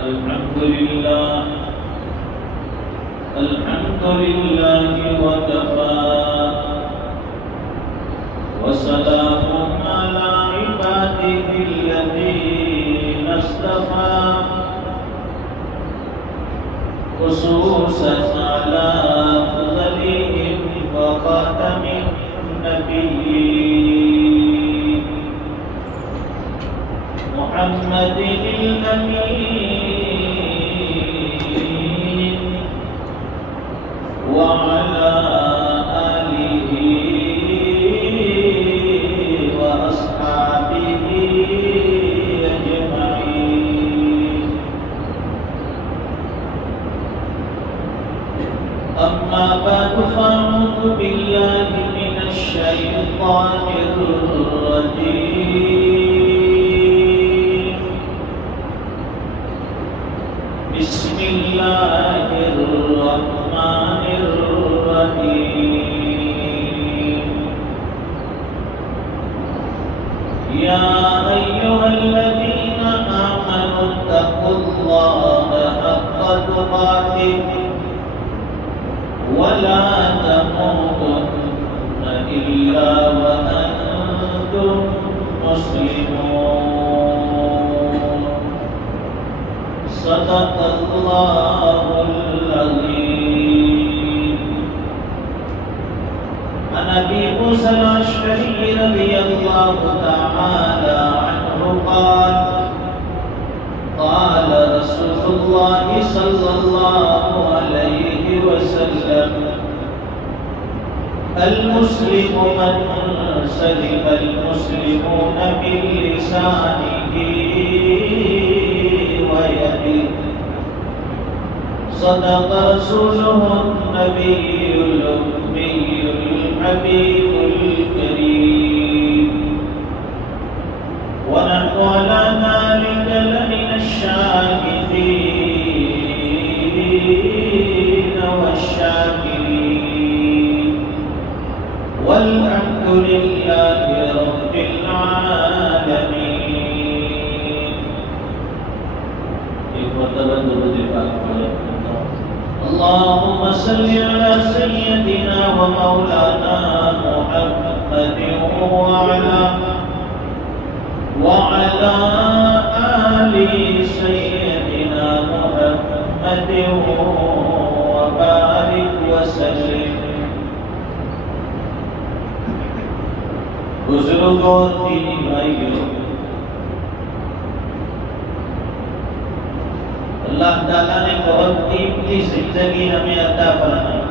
الحمد لله وكفى وسلام على عباده الذين اصطفى خصوصا على أفضلهم وخاتم النبيين محمد الأمين وعلى آله وأصحابه أجمعين. أما بعد فأعوذ بالله من الشيطان الرجيم. بسم الله الرحمن الرحيم. يا أيها الذين آمنوا اتقوا الله حق تقاته ولا تموتن إلا وأنتم مسلمون. صدق الله العظيم. عن أبي موسى الأشعري رضي الله تعالى عنه قال قال رسول الله صلى الله عليه وسلم المسلم من سلم المسلمون من لسانه ويده. صدق رسوله النبي الأمي الحبيب الكريم. ونحن على ذلك لمن الشاهدين والشاكرين والحمد لله رب العالمين. ایک مرتبہ درود پاک پڑھیں. اللهم صل على سيدنا ومولانا محمد وعلى آل سيدنا محمد وبارك وسلم. بزرگوں دینی بھائیوں، اللہ تعالیٰ نے بہت قیمتی زندگی ہمیں عطا فرمائی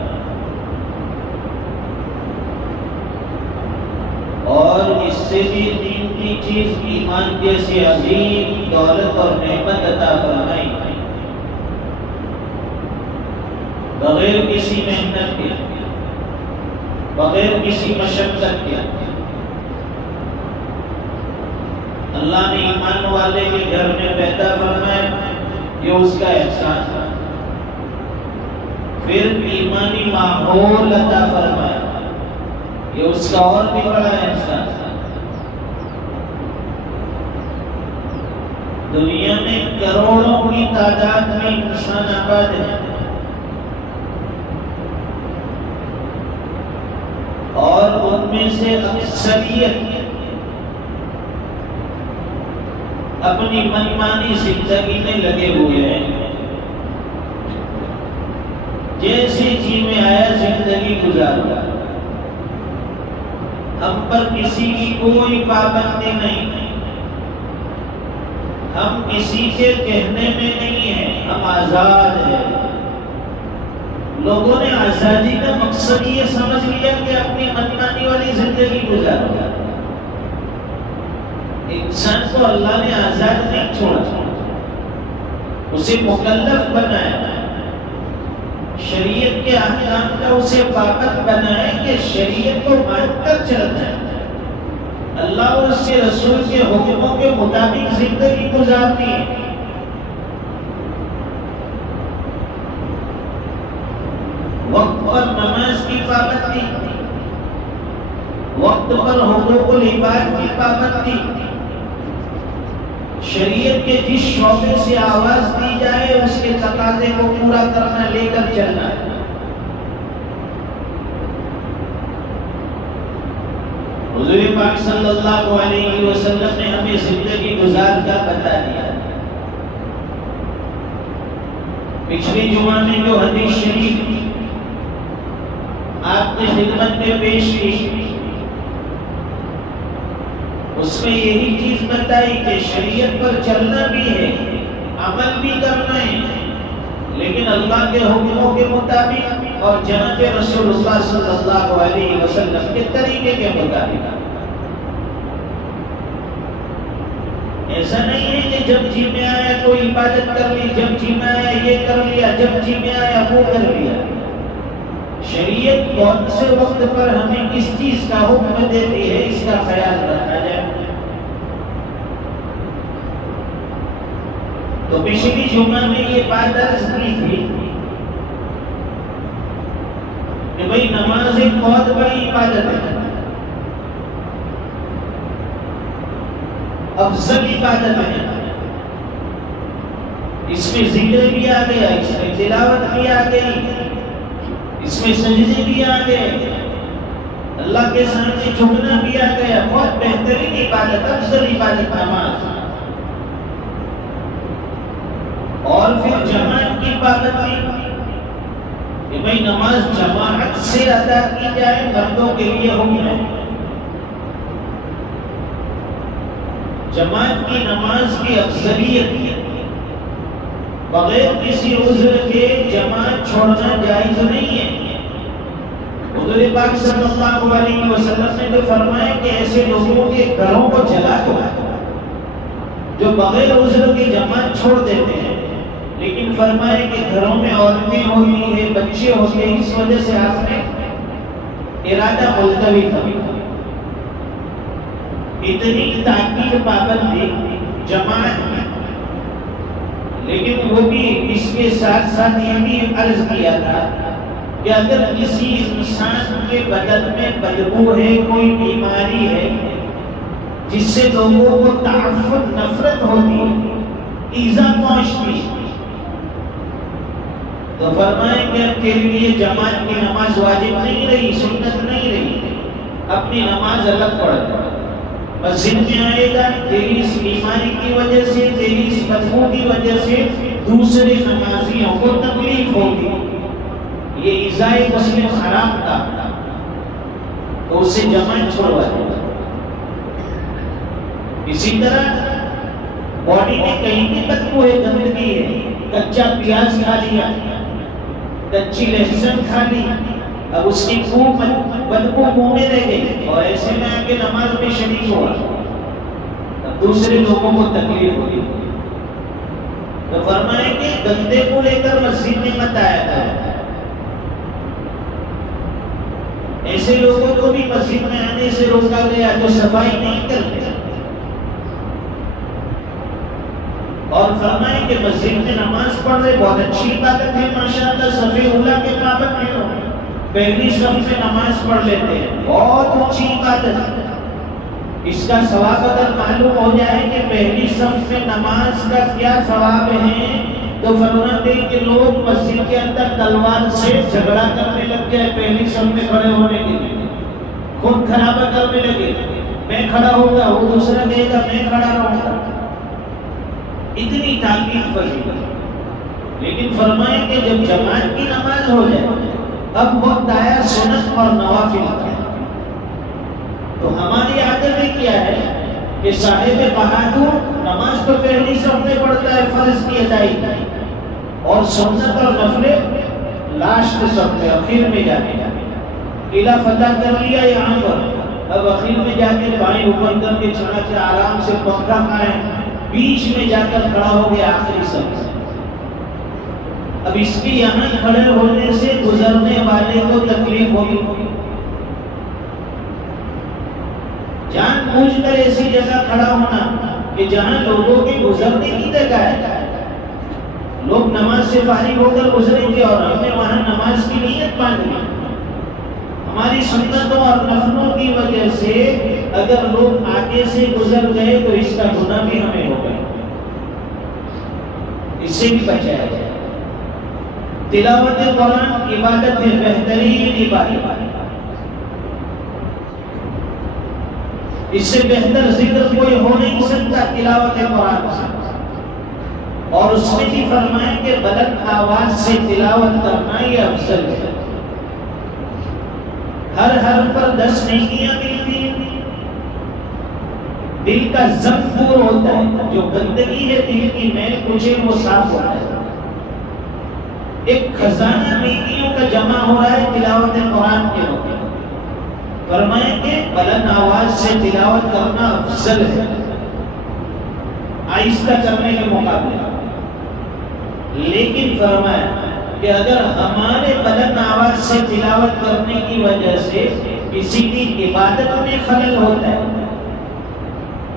اور اس سے بھی قیمتی چیز ایمان جیسی عظیم دولت اور نعمت عطا فرمائی بغیر کسی محنت کے، بغیر کسی مشقت کے. اللہ نے ایمان والے کے گھر میں پیدا فرمایا، یہ اس کا احسان تھا. پھر ایمانی ماحول عطا فرمایا، یہ اس کا اور بھی بڑا احسان تھا. دنیا میں کروڑوں کی تعداد میں انسان آباد ہیں اور ان میں سے اکثریت اپنی منمانی زندگی میں لگے ہوئے ہیں. جیسے جی میں آیا زندگی گزارا. ہم پر کسی کی کوئی پابندی نہیں، ہم کسی کے کہنے میں نہیں ہیں، ہم آزاد ہیں. لوگوں نے آزادی کا مقصد یہ سمجھ لیا کہ اپنی منمانی والی زندگی گزارا. انسان کو اللہ نے آزاد نہیں چھوڑا، اسے مکلف بنایا، شریعت کے احکام کا اسے پابند بنایا کہ شریعت کو مان کر چلنا ہے، اللہ اور اس کے رسول کے حکموں کے مطابق زندگی گزارنی ہے. وقت پر نماز کی پابندی، وقت پر حقوق العباد کی پابندی، شریعت کے جس شعبے سے آواز دی جائے اس کے تقاضے کو پورا کرنا، لے کر چلنا ہے۔ حضور پاک صلی اللہ علیہ وسلم نے ہمیں زندگی گزار کا بتا دیا۔ پچھلی جمعہ میں جو حدیث شریف آپ کی خدمت میں پیش کی، اس میں یہی چیز بتائی کہ شریعت پر چلنا بھی ہے، عمل بھی کرنا ہے، لیکن اللہ کے حکموں کے مطابق اور جناب رسول اللہ صلی اللہ علیہ وسلم کے طریقے کے مطابق۔ ایسا نہیں ہے کہ جب جی میں آیا تو عبادت کر لی، جب جی میں آیا یہ کر لیا، جب جی میں آیا وہ کر لیا۔ شریعت کون سے وقت پر ہمیں کس چیز کا حکم دیتی ہے، اس کا خیال رکھا جائے۔ تو پچھلی جمعہ میں یہ بات عرض کی تھی کہ بھئی نماز ایک بہت بڑی عبادت ہے، افضل عبادت ہے۔ اس میں ذکر بھی آ گیا، اس میں تلاوت بھی آ گئی، اس میں سجدے بھی آ گئے، اللہ کے سامنے جھکنا بھی آ گیا۔ بہت بہترین عبادت، افضل عبادت نماز۔ اور پھر جماعت کی پابندی کہ بھئی نماز جماعت سے ادا کی جائے، مردوں کے لیے حکم ہے۔ جماعت کی نماز کی افضلیت بغیر کسی عذر کے جماعت چھوڑنا جائز نہیں ہے۔ حضور پاک صلی اللہ علیہ وسلم نے تو فرمایا کہ ایسے لوگوں کے گھروں کو جلا دو جو بغیر عذر کی جماعت چھوڑ دیتے ہیں، لیکن فرمایا کہ گھروں میں عورتیں ہوتی ہیں، بچے ہوتے ہیں، اس وجہ سے آپ نے ارادہ ملتوی فرمایا۔ اتنی تاکید پابندی جماعت میں، لیکن وہ بھی اس کے ساتھ ساتھ یہ بھی عرض کیا تھا کہ اگر کسی انسان کے بدن میں بدبو ہے، کوئی بیماری ہے جس سے لوگوں کو تعفن، نفرت ہوتی ہے، ایذا پہنچتی، تو فرمائیں کہ اب تیرے لیے جماعت کی نماز واجب نہیں رہی، سنت نہیں رہی، اپنی نماز الگ پڑھ دے۔ مسجد میں آئے گا، تیری اس بیماری کی وجہ سے، تیری اس بدبو کی وجہ سے دوسرے نمازیوں کو تکلیف ہوگی، یہ ایذائے مسلم حرام تھا، تو اسے جماعت چھوڑوا دے۔ اسی طرح باڈی میں کہیں بھی بدبو ہے، گندگی ہے، کچا پیاز کھا لیا، کچی لہسن کھا لی، اب اس کی بدبو منہ میں رہ گئی، اور ایسے میں آ کے نماز میں شریک ہوا، اب دوسرے لوگوں کو تکلیف ہوئی، تو فرمائے کہ گندے کو لے کر مسجد میں مت آیا تھا۔ ایسے لوگوں کو بھی مسجد میں آنے سے روکا گیا جو صفائی نہیں کرتے، اور فرمائے کہ مسجد میں نماز پڑھ رہے بہت اچھی عبادت ہے، ماشاءاللہ صف اولیٰ کے پابند ہیں، پہلی صف میں نماز پڑھ لیتے ہیں، بہت اچھی عبادت ہے۔ اس کا ثواب اگر معلوم ہو جائے کہ پہلی صف میں نماز کا کیا ثواب ہے، تو فرماتے ہیں کہ لوگ مسجد کے اندر تلوار سے جھگڑا کرنے لگ جائے پہلی صف میں کھڑے ہونے کے لیے، خود خرابہ کرنے لگے، میں کھڑا ہوگا، وہ دوسرا کہے گا میں کھڑا رہوں گا، اتنی تاکید فضیلت۔ لیکن فرمائیں کہ جب جماعت کی نماز ہو جائے، اب وقت آیا سنت اور نوافل کا، تو ہماری عادت کیا ہے کہ صاحب بہادر نماز تو پہلی صف میں پڑھتا ہے فرض کی ادائیگی، اور سنت اور نفل لاسٹ صف میں، اخیر میں جا کے قلعہ فتح کر لیا یہاں پر، اب اخیر میں جا کے بائیں اوپر کر کے چنانچہ آرام سے پنکھا کھائیں، بیچ میں جا کر کھڑا ہو گیا آخری صف سے۔ اب اس کی یہاں کھڑے ہونے سے گزرنے والے کو تکلیف ہوگی، جان بوجھ کر ایسی جگہ کھڑا ہونا کہ جہاں لوگوں کے گزرنے کی جگہ ہے، لوگ نماز سے فارغ ہو کر گزریں گے اور ہم نے وہاں نماز کی نیت باندھی، ہماری سنتوں اور نفلوں کی وجہ سے اگر لوگ آگے سے گزر گئے تو اس کا گناہ بھی ہمیں ہوگا۔ اس سے بھی بچایا جائے۔ تلاوت قرآن عبادت ہے، بہترین عبادت، اس سے بہتر ذکر کوئی ہو نہیں سکتا تلاوت قرآن سے۔ اور اس میں بھی فرمایا کہ بلند آواز سے تلاوت کرنا یہ افضل ہے۔ ہر حرف پر 10 نیکیاں ملتی ہیں، دل کا ضم دور ہوتا ہے، جو گندگی ہے دل کی میل کچھ وہ صاف ہوتا ہے، ایک خزانہ نیکیوں کا جمع ہو رہا ہے تلاوت قرآن کے وقت۔ فرمایا کہ بلند آواز سے تلاوت کرنا افضل ہے آہستہ کرنے کے مقابلے، لیکن فرمایا کہ اگر ہمارے بلند آواز سے تلاوت کرنے کی وجہ سے کسی کی عبادت میں خلل ہوتا ہے،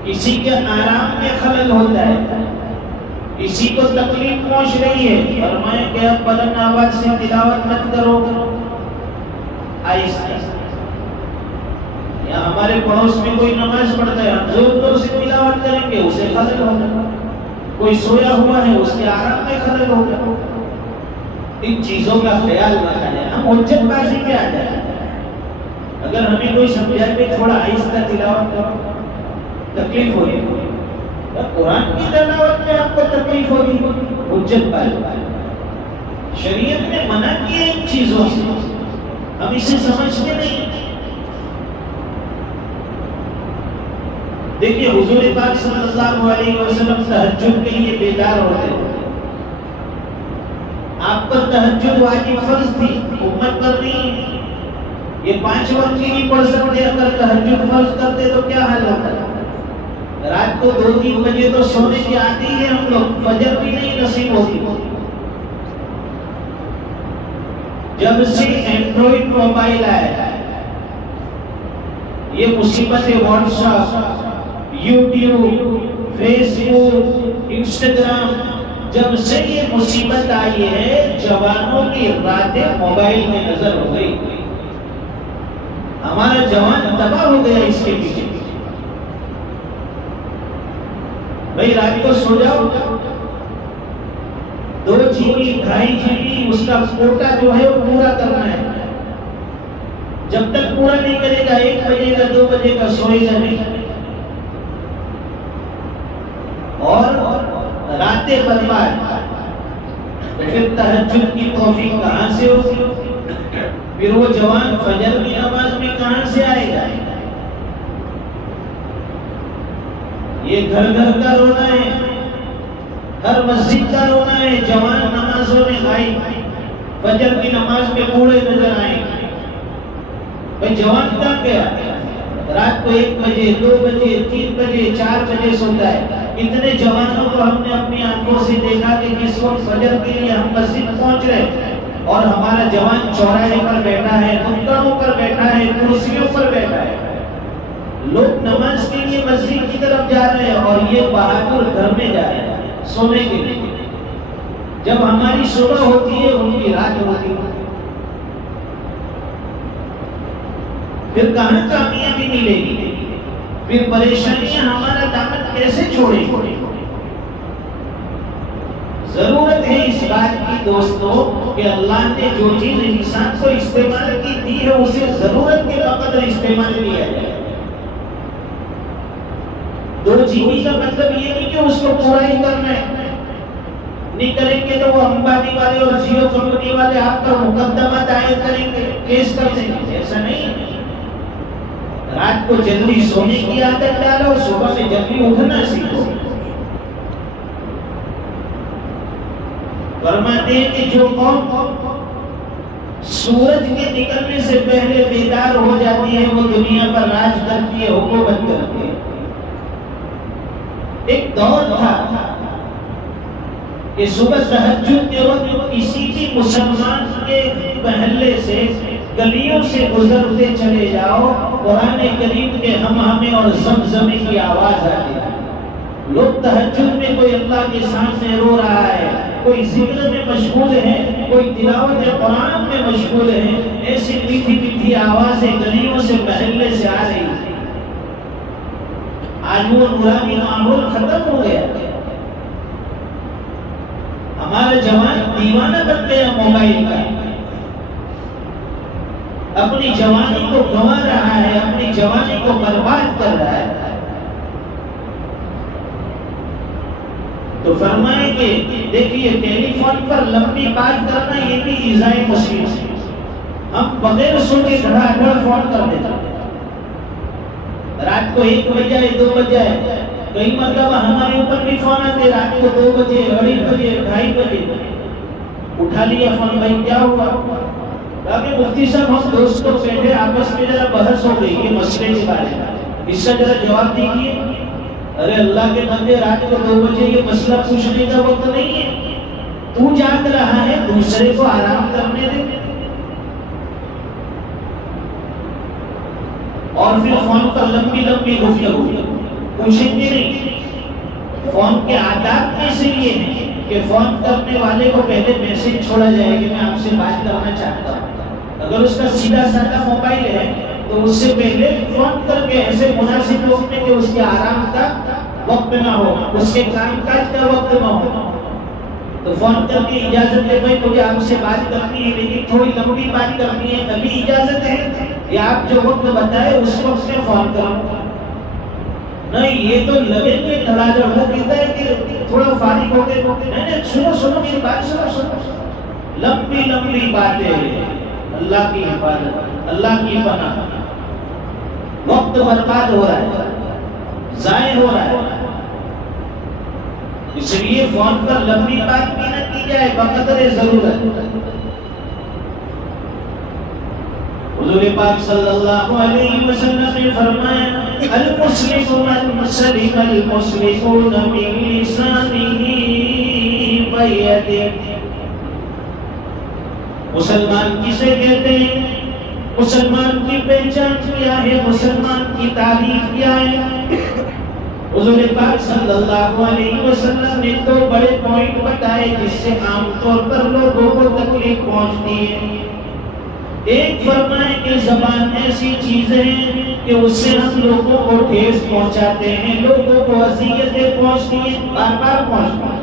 کسی کے آرام میں خلل ہوتا ہے، کسی کو تکلیف پہنچ رہی ہے، فرمایا کہ اب بلند آواز سے تلاوت مت کرو، آہستہ۔ یا ہمارے پڑوس میں کوئی نماز پڑھتا ہے، ہم زور زور سے تلاوت کریں گے، اسے خلل ہوگا۔ کوئی سویا ہوا ہے، اس کے آرام میں خلل ہوگا۔ ان چیزوں کا خیال رکھا جائے، ہم حجت بازی پہ آ جائیں۔ اگر ہمیں کوئی سمجھائے کہ تھوڑا آہستہ تلاوت کرو، تکلیف ہوگی، قرآن کی تلاوت میں آپ کو تکلیف ہوگی، حجت بازی۔ شریعت نے منع کیے ان چیزوں سے، ہم اسے سمجھتے نہیں۔ دیکھیے حضور پاک صلی اللہ علیہ وسلم تہجد کے لیے بیدار ہوتے ہیں، آپ پر تہجد واجب فرض تھی، امت پر نہیں۔ یہ 5 وقت کی نہیں پڑھ سکتے، اگر تہجد فرض کرتے تو کیا حال ہوتا ہے؟ رات کو 2-3 بجے تو سونے کی عادی ہے ہم لوگ، فجر بھی نہیں نصیب ہوتی۔ جب سے اینڈرائڈ موبائل آیا، یہ مصیبت واٹس ایپ، یوٹیوب، فیس بک، انسٹاگرام، جب سے یہ مصیبت آئی ہے جوانوں کی راتیں موبائل میں نظر ہو گئی، ہمارا جوان تباہ ہو گیا اس کے پیچھے۔ بھائی رات کو سو جاؤ، 2 GB 2.5 GB اس کا کوٹا جو ہے وہ پورا کرنا ہے، جب تک پورا نہیں کرے گا 1 بجے کا 2 بجے کا سوئے گا نہیں، اور راتیں برباد۔ تو پھر تہجد کی توفیق کہاں سے ہوگی؟ پھر وہ جوان فجر کی نماز میں کہاں سے آئے گا؟ یہ گھر گھر کا رونا ہے، ہر مسجد کا رونا ہے، جوان نمازوں میں غائب، فجر کی نماز میں بوڑھے نظر آئیں گے۔ بھئی جوان کہاں گیا؟ رات کو 1 بجے 2 بجے 3 بجے 4 بجے سوتا ہے۔ اتنے جوانوں کو ہم نے اپنی آنکھوں سے دیکھا کہ جس وقت فجر کے لیے ہم مسجد پہنچ رہے اور ہمارا جوان چوراہے پر بیٹھا ہے، نکڑوں پر بیٹھا ہے، کرسیوں پر بیٹھا ہے۔ لوگ نماز کے لیے مسجد کی طرف جا رہے ہیں اور یہ بہادر گھر میں جا رہے ہیں سونے کے لیے۔ جب ہماری صبح ہوتی ہے ان کی رات ہوتی ہے، پھر کہاں کامیابی ملے گی؟ پھر پریشانیاں ہمارا دامن کیسے چھوڑے؟ ضرورت ہے اس بات کی دوستوں کہ اللہ نے جو چیز انسان کو استعمال کی دی ہے اسے ضرورت کے وقت استعمال کیا جائے۔ 2 GB کا مطلب یہ نہیں کہ اس کو پورا ہی کرنا ہے، نہیں کریں گے تو وہ امبانی والے اور جیو کمپنی والے آپ کا مقدمہ دائر کریں گے، کیس کر دیں گے، ایسا نہیں ہے۔ رات کو جلدی سونے کی عادت ڈالو، صبح میں جلدی اٹھنا سیکھو۔ فرماتے ہیں کہ جو قوم سورج کے نکلنے سے پہلے بیدار ہو جاتی ہے وہ دنیا پر راج کرتی ہے، حکومت کرتی ہے۔ ایک دور تھا کہ صبح تہجد کے وقت کسی بھی مسلمان کے محلے سے گلیوں سے گزرتے چلے جاؤ، قرآن کریم کے ہمہمے اور زمزمے کی آواز آتی ہے۔ لوگ تہجد میں کوئی اللہ کے سامنے رو رہا ہے، کوئی ذکر میں مشغول ہے، کوئی تلاوت قرآن میں مشغول ہے، ایسی میٹھی میٹھی آوازیں گلیوں سے محلے سے آ رہی ہیں۔ آج وہ نورانی ماحول ختم ہو گیا، ہمارا جوان دیوانہ بن گیا موبائل کا، اپنی جوانی کو گنوا رہا ہے، اپنی جوانی کو برباد کر رہا ہے۔ تو فرمائے کہ دیکھیے ٹیلی فون پر لمبی بات کرنا یہ بھی ایذائے مسلم ہے۔ ہم بغیر سنے دھڑا دھڑ فون کر دیتے ہیں، رات کو 1 بجے 2 بجے، کئی مرتبہ ہمارے اوپر بھی فون آتے رات کو 2 بجے 2:30 بجے 2:30 بجے، اٹھا لیا فون، بھائی کیا ہوا؟ کہ مفتی صاحب ہم دوست لوگ بیٹھے آپس میں ذرا بحث ہو گئی یہ مسئلے کے بارے میں، اس کا ذرا جواب دیجیے۔ ارے اللہ کے بندے رات کو 2 بجے یہ مسئلہ پوچھنے کا وقت نہیں ہے، تو جاگ رہا ہے، دوسرے کو آرام کرنے دے۔ اور پھر فون پر لمبی لمبی گفتگو، پوچھیں گے نہیں۔ فون کے آداب میں سے یہ ہے کہ فون کرنے والے کو پہلے میسج چھوڑا جائے کہ میں آپ سے بات کرنا چاہتا ہوں۔ اگر اس کا سیدھا سادہ موبائل ہے تو اس سے پہلے فون کر کے ایسے مناسب وقت میں کہ اس کے آرام کا وقت نہ ہو، اس کے کام کاج کا وقت نہ ہو، تو فون کر کے اجازت دے بھائی مجھے آپ سے بات کرنی ہے لیکن تھوڑی لمبی بات کرنی ہے، ابھی اجازت ہے یا آپ جو وقت بتائے اس وقت میں فون کروں؟ نہیں، یہ تو لگے کہ دھڑاجڑ وہ کہتا ہے کہ تھوڑا فارغ ہو کے نہیں، سنو میری بات سنو، لمبی لمبی باتیں، اللہ کی حفاظت، اللہ کی پناہ، وقت برباد ہو رہا ہے، ضائع ہو رہا ہے، اس لیے فون پر لمبی بات بھی نہ کی جائے بقدر ضرورت۔ حضور پاک صلی اللہ علیہ وسلم نے فرمایا المسلم من سلم المسلمون من لسانه ويده، مسلمان کسے کہتے ہیں؟ مسلمان کی پہچان کیا ہے؟ مسلمان کی تعریف کیا ہے؟ حضور پاک صلی اللہ علیہ وسلم نے 2 بڑے پوائنٹ بتائے جس سے عام طور پر لوگوں کو تکلیف پہنچتی ہے۔ ایک فرمائے کہ زبان ایسی چیز ہے کہ اس سے ہم لوگوں کو ٹھیس پہنچاتے ہیں، لوگوں کو اذیتیں پہنچتی ہیں، بار بار پہنچتی ہیں۔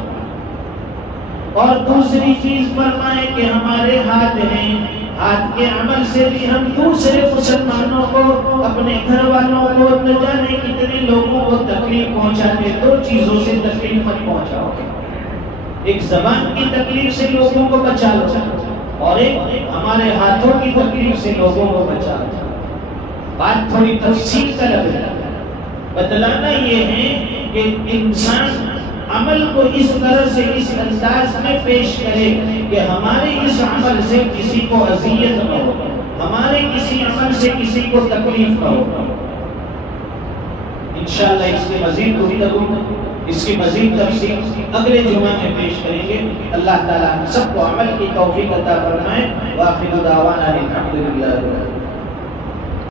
اور دوسری چیز فرمائے کہ ہمارے ہاتھ ہیں، ہاتھ کے عمل سے بھی ہم دوسرے مسلمانوں کو، اپنے گھر والوں کو، نہ جانے کتنے لوگوں کو تکلیف پہنچاتے ہیں۔ 2 چیزوں سے تکلیف مت پہنچاؤ، ایک زبان کی تکلیف سے لوگوں کو بچا لو اور ایک ہمارے ہاتھوں کی تکلیف سے لوگوں کو بچا لو۔ بات تھوڑی تفصیل کا لگ رہا ہے، بتلانا یہ ہے کہ انسان عمل کو اس طرح سے اس انداز میں پیش کرے کہ ہمارے اس عمل سے کسی کو اذیت نہ ہو، ہمارے کسی عمل سے کسی کو تکلیف نہ ہو۔ انشاءاللہ اس کے مزید گفتگو، اس کی مزید تفصیل اگلے جمعہ میں پیش کریں گے۔ اللہ تعالیٰ سب کو عمل کی توفیق عطا فرمائے۔ وآخر دعوانا الحمدللہ۔